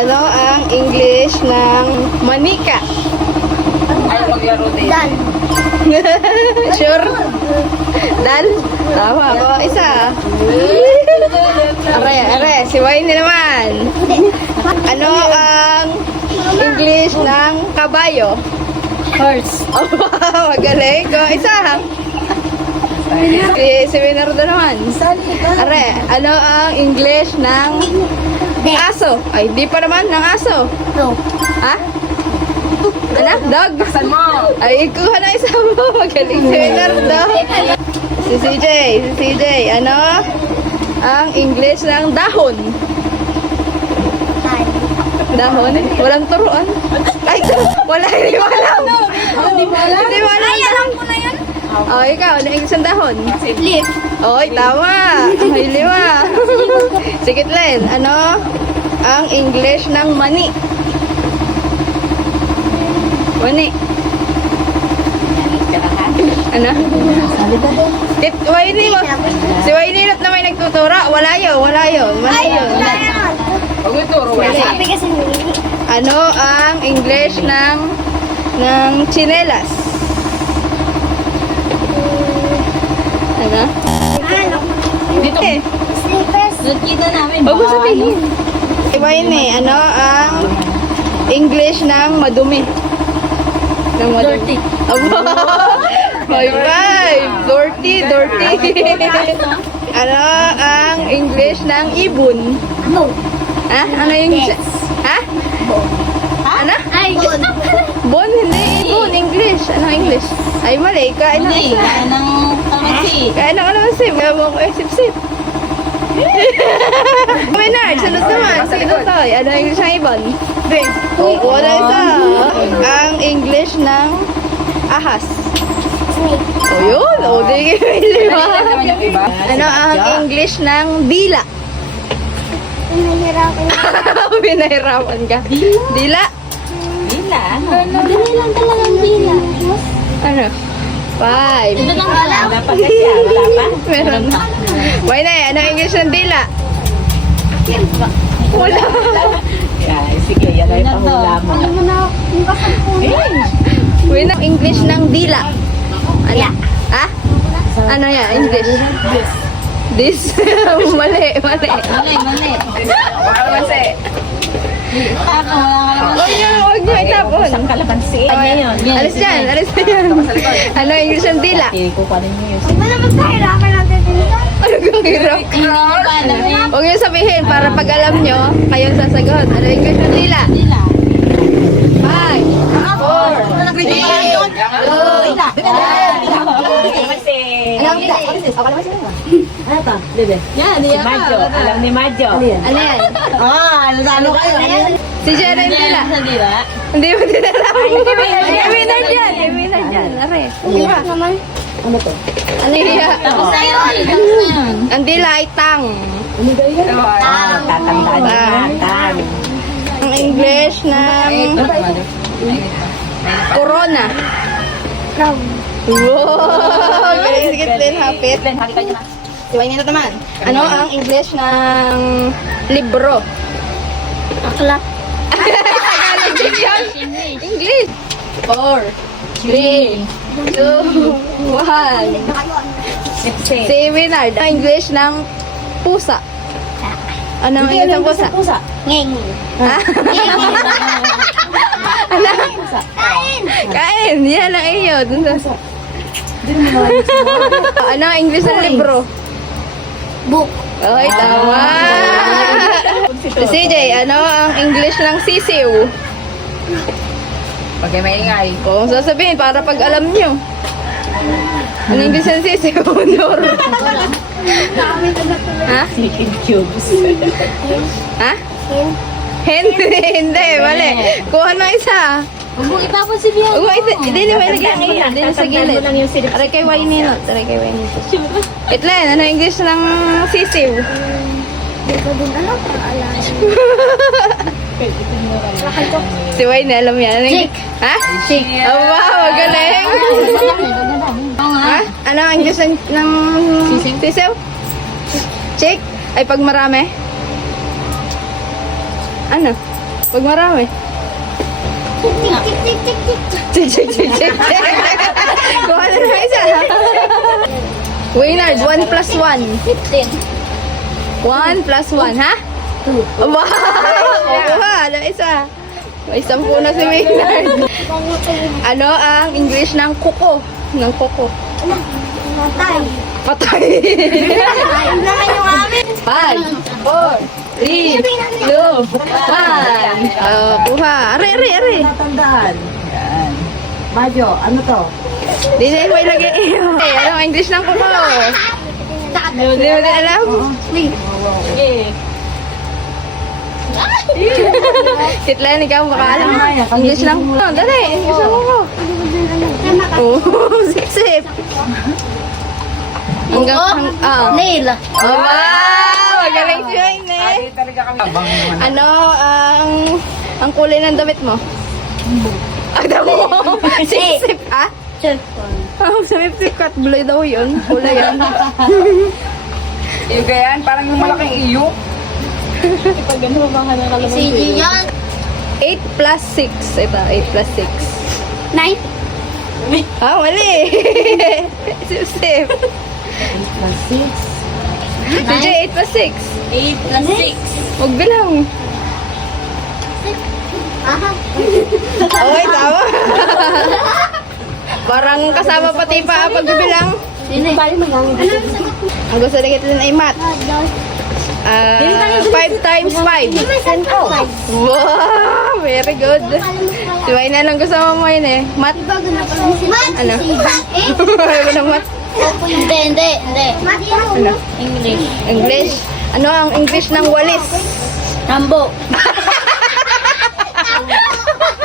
Ano ang English ng manika? Ay, maglaro din. Dan. Sure? Dal? Tama ako. Isa. Are, si Wayne naman. Ano ang English ng kabayo? Horse. Oh, wow, magaling ko. Isa. Si Winardo naman. Are, ano ang English ng aso? Ay, di pa naman ng aso. No. Ha? Ano? Dog? Saan mo? Ay, ikuha na isa mo. Magaling si Winardo. Si CJ. Ano ang English ng dahon? Dahon? Walang turuan. Ay, wala. Hindi mo alam. Hindi mo alam. Ay, alam ko na yun. Oh, ikaw. Ano ang English ng dahon? Leaf. Oy, tama. Ay, lima. Sige, Len. Ano ang English ng mani? Mani. Ano? Wayne mo. Si Wayne na may nagtutura. Wala yun. Mani yun. Huwag mo turo. Sabi kasi nili. Ano ang English ng tsinelas? Ano? Ano? Dito. Slippers. Nakita namin. Huwag mo sabihin. Si Wayne, ano ang English ng madumi? Ng madumi. High five! Dirty. Ano ang English ng ibon? No. Ha? Ano yung... Yes. Ha? Ano? Ay, good. Bon, hindi. Ibon, English. Ano English? Ay, mali. Kain na. Kaya ng tamatsi. Kain na ka naman, Sim. Kaya mo ko sip-sip. Maynard, sunod naman. Sige na tayo. Ano ang English ng ibon? Oo, wala isa. Ang English ng ahas. Snake. O yun. O, di lima. Naman yung iba. Ano ang English ng dila? Pinahirapan ko. Pinahirapan ka. Dila? Dila. Ganun lang talagang bila. Ano? 5. Ito lang wala. Wala pa kasi. Wala pa. Meron. Why na ano ang English ng dila? Wala. Yeah, sige, yan ay pahula mo. Ano mo na? Yung kasampu. Why na English ng dila? Ano? Ha? Ano yan? English? This? Mali. Mali. Baka naman si. Huwag niyo itapon. Isang kalamansi. Ano yun? Alis dyan. Ano ang English ng dila? Hindi ko pa rin yun. Huwag mo na magkahirapan natin dito. Ano kung hirap? Huwag niyo sabihin para pag alam nyo, kayong sasagot. Ano ang English ng dila? 5, 4, 3, Ano ang dila? Ano pa? Bebe. Yan, Si Madjo. Alam ni Madjo. Ano yan? Ano kayo? Si Jenna yung dila. Dila. Hindi mo din alam. Winner dyan. Winner dyan. Are. Diba? Naman. Ano iya? Tapos na yun. Ang dila ay tang. Tatandaan niya. Tang. Ang English ng corona. Crown. Wow! Galing sigit din, hapit. Hakita niyo na. Siway nito naman. Ano ang English ng libro? Akla. Tagalog din yan. English. 4, 3, 2, 1. Si Winard, ang English ng pusa. Ano ang English ng pusa? Ngeng. Ha? Ano? Kain. Kain! Yan ang iyo. Dun sa... Ano ang English ng libro? Book. Oy, tama! Si CJ, ano ang English ng sisiw? Pag may ingay. Kung sasabihin, para pag alam nyo. Ano English ng sisiw? Nor. Ha? Chicken cubes. Ha? Hindi, mali. Kuha na isa. Huwag mo itapon si Bian. Hindi naman naglang iyo. Hindi na sa gilid. Aray kay Wayne no. Aray kay Wayne. Itlen, ano English ng sisiw? Hindi ko din alam. Paalam. Si Wayne, alam yan. Ano Chick. Ha? Chick. Oh, wow, magaling. Ha? Ano ang English ng sisiw? Chick? Ay, pag marami? Ano? Pag marami. Tik, tik, tik, tik, tik, tik. Chik, chik, chik, chik. Kuha na ng isa. Waynard, 1 plus 1. 15. 1 plus 1, ha? 2. Wow! Kuha, ano isa. May 10 na si Waynard. Ano ang English ng kuko? Ng kuko. Matay. Patay. Ayun naman yung amin. 5, 4, 3, 2, 1. Kuha. Are. Natandaan. Yan. Bajo, ano to? Di na yung may lagay. Hey, ano ang English ng kuko? Hindi mo din alam? Sige. Kitlan, ikaw baka alam. English ng kuko. Dali, English ng kuko. Oh, sip-sip. Nail. Oh, wow! Magaling si Wayne. Ay, talaga kami. Abang naman. Ano ang kulay ng damit mo? Ang damo mo. Sip-sip, ha? Sip-sip cut blue daw yun. Kulay yan. Yung ganyan, parang yung malaking iyo. CG yan. 8 plus 6. Ito, 8 plus 6. 9. Ah, mali. Sip-sip. Plus 6. DJ, 8 plus 6. 8 plus 6. Huwag bilang. Aha. Okay, tama. Parang kasama pati pa pagbibilang. Sino bali magangin? Ang gusto na kita ay math. 5 times 5. Wow, very good. Si Wayne, anong gusto mo mo yun eh? Math? Ano? Ayaw mo ng math? Hindi. Ano? English. English? Ano ang English ng walis? Tambo.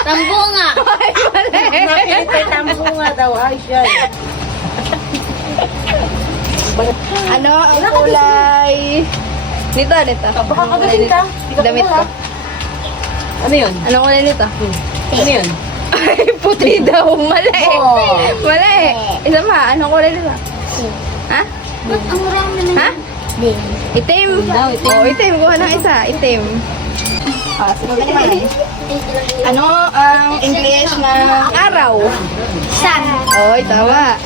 Tambo nga. Ay, mali. Nakikita tambo nga daw. Ay, siya. Ano ang kulay? Nito. Baka kagasin ka. Damit ko. Ano yun? Anong kulay nito? Ano yun? Ay, puti daw. Mali. Oh. Mali. Isa pa. Anong kulay nito? Ha? Ang marami na. Ha? Itim. Oh, itim. Kuha ng isa. Itim. Ah, sige naman. Ano ang English ng araw? Sun. Oy, tawa.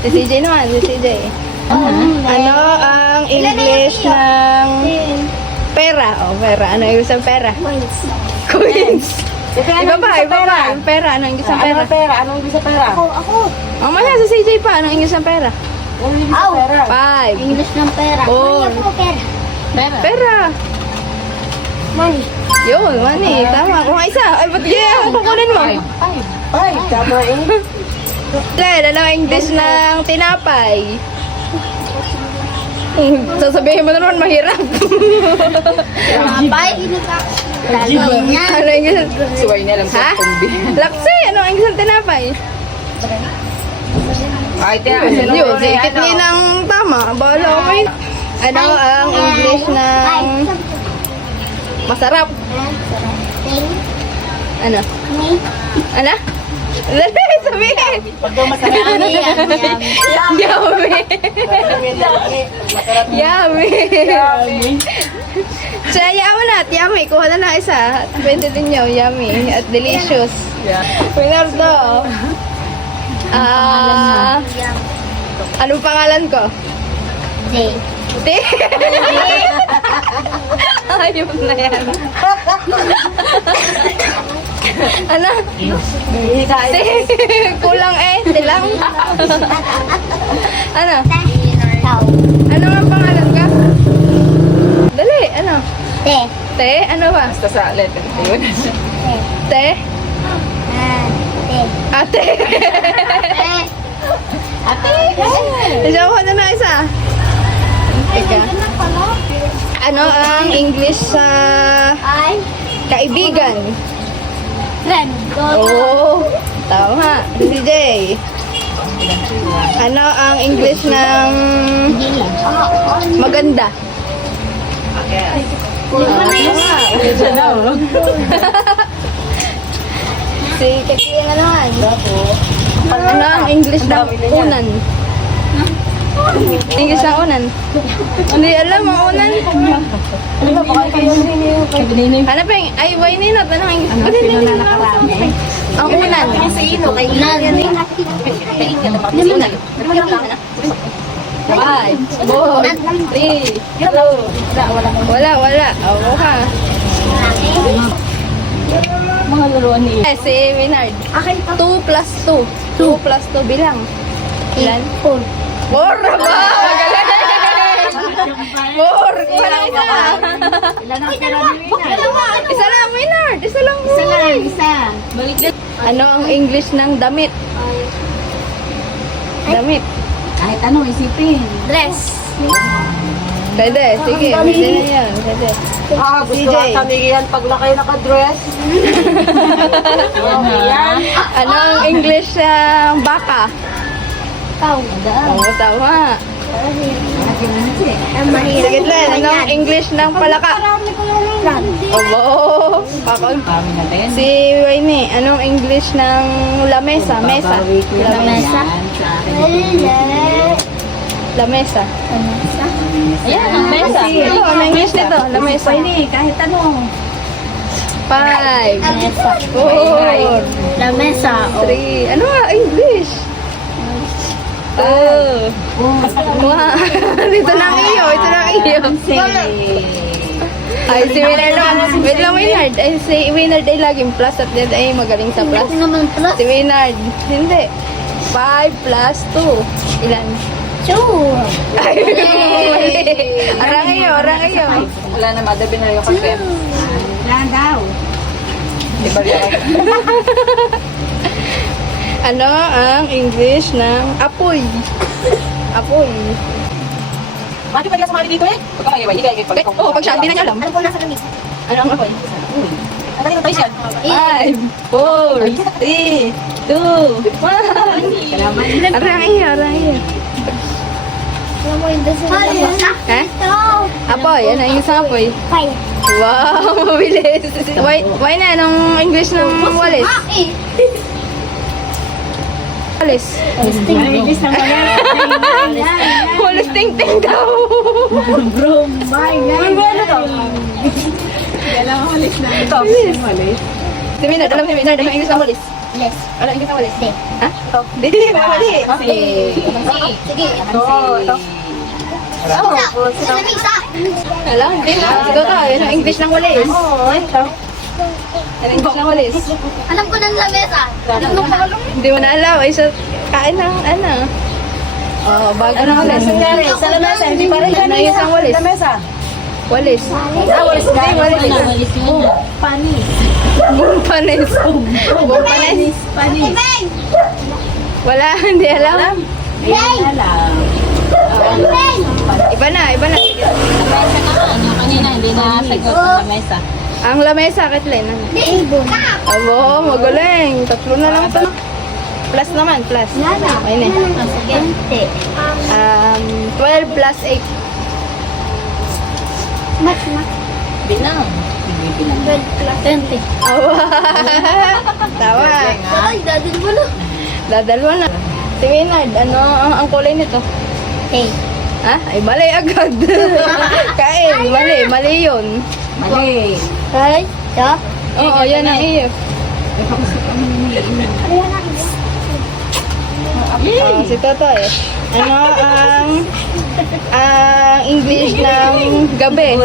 Si CJ naman, si CJ. Ano ang English ng pera? Oh, pera. Ano ang English ng pera? Coins. Iba ba? Yung pera. Ano ang English ng pera? Ano pera? Anong ibig sa pera? Ako. Mamaya sa CJ pa. Ano ang English ng pera? Anong ibig sa pera? 5. English ng pera. Four. Ano po pera? Pera. Money. Yun, money. Tama. Kung isa. Ay, ba't yan? Kukunin mo. Ay, tama eh. Len, ano ang English ng tinapay? Sasabihin mo na naman, mahirap. Tinapay. Talingan. Ano ang English? Suway na lang Ha? sa kumbi. Laksi, ano ang English ng tinapay? Ay, tiyan. Yun, sikit niya ng tama. Bala, okay. Ano ang English ng masarap? Ano? Ano? Sabihin! Pag daw masarap. Yummy. Yummy! So, ayaw mo na. Yummy. Kuha na lang isa. Pwede din nyo. Yummy. At delicious. Pinardo. Anong pangalan ko? Day. Te? Ayun na yan. Ano? Te? Kulang eh. Tilang. Ano? Tao. Ano nga pangalan ka? Dali. Ano? Te. Te? Ano ba? Basta sa letter. Ayun. Te? Te. Ate? Ate. Isa ko na isa. Teka. Ano ang English sa Ay. kaibigan? Friend. Oo. Tama. Si CJ. Ano ang English ng maganda? Si Katrina naman. Ano ang English ng unan? English ng unan. Hindi alam ang unan. Ano ba, baka kayo hindi Hanapin. Ay, why ninot? Anong English? Ano, sino na nakarami? Ang unan. Five, four, three, two. Wala. Oo ka. Mga laruan ni Eh, si Winard. Akin pa. 2 plus 2. 2 plus 2 bilang. Ilan? 4 na ba? Magaling! 4! Kuha na isa. Ilan ang pera ni Wina? Isa lang, Winard. Isa lang. Isa. Ano ang English ng damit? Damit. Kahit ano, isipin. Dress. Pwede. Sige, pwede na yan. Pwede. Gusto CJ. ka yan paglaki nakadress. Yan. Ano ang English ng baka? Cow. Oo, tama. Ang mahirap. Sige, Len. Ano ang English ng palaka? Marami ko yan. Obo. Kapag Kami na din. si Wayne, anong English ng lamesa? Mesa. Lamesa. Lamesa. Ayan, ang mesa. Ito, ano English nito? Lamesa. Pwede, kahit ano. 5, Lamesa. 4, Lamesa. 3. Ano nga English? 2, 1. Ito na ang iyo. Ito na ang iyo. Ay, si Winard naman. Wait lang, Winard. Ay, si Winard ay laging plus at yan ay magaling sa plus. naman plus. Si Winard. Hindi. 5 plus 2. Ilan? 2. Ay, arang iyo, arang iyo. Wala na, madabi na yung kape. Wala daw. Di ba yan? Ano ang English ng apoy? Apoy. Bakit pag sumali dito eh? Pagka kayo, hindi kayo. Oo, pag siya, hindi na niya alam. Ano po nasa lamesa? Ano ang apoy? Ano yung tayo siya? 5, 4, 3, 2, 1. Arang iyo, arang iyo. Alam mo yung dasa. Ha? Apoy, ano yung isang apoy? 5. Wow, mabilis. Why na? Anong English ng walis? Walis. English na wala. Walis ting-ting daw. Bro, my God. Ito, walis. Si Minard, alam ni Minard, anong English ng walis? Yes. Ano English ng walis? Hindi. Ha? Di, mali. Sige. Ito. Sa lamesa. Alam, hindi na. Ikaw ka, anong English ng walis? Oo, ito. Anong English ng walis? Alam ko ng lamesa. Alam mo pa alam. Hindi mo na alam. Ay, sa kain ng ano. Oh, bago ng walis. Sa lamesa, hindi pa rin Ano yung isang walis? Lamesa. Walis. Walis. Hindi, walis. Panis. Bumpanes. Bumpanes. Panis. Bang! Wala, hindi alam. Bang! Alam. Bang! Iba na. Kanina, hindi na sagot sa lamesa. Ang lamesa, Kathleen. Ano? Ibon. Abo, magaling. 3 na lang ito. Plus naman, plus. Okay na. Sige. 12 plus 8. Mas. Bilang. Hindi bilang. 12 plus 20. Awa. Tawa. Ay, dadin mo na. Dadalwa na. Si Maynard, ano ang kulay nito? Hey. Ha? Ay, mali agad. Kain, mali yun. Mali. Ay, siya. Oo, yan ang iyo. Oh, si Totoy. Ano ang English ng gabi?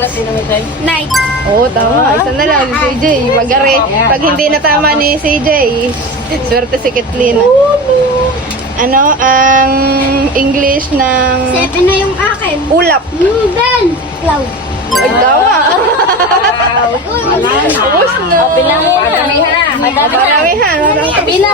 Night. Oo, tama. Isa na lang, si CJ. Magari. Pag hindi na tama ni CJ, swerte si Kathleen. Ano ang English ng 7 na yung akin. ulap? Ben. Cloud. Ay, tama. Wala na. Ubus na. Bilang mo. Maramihan. Maramihan. Bila.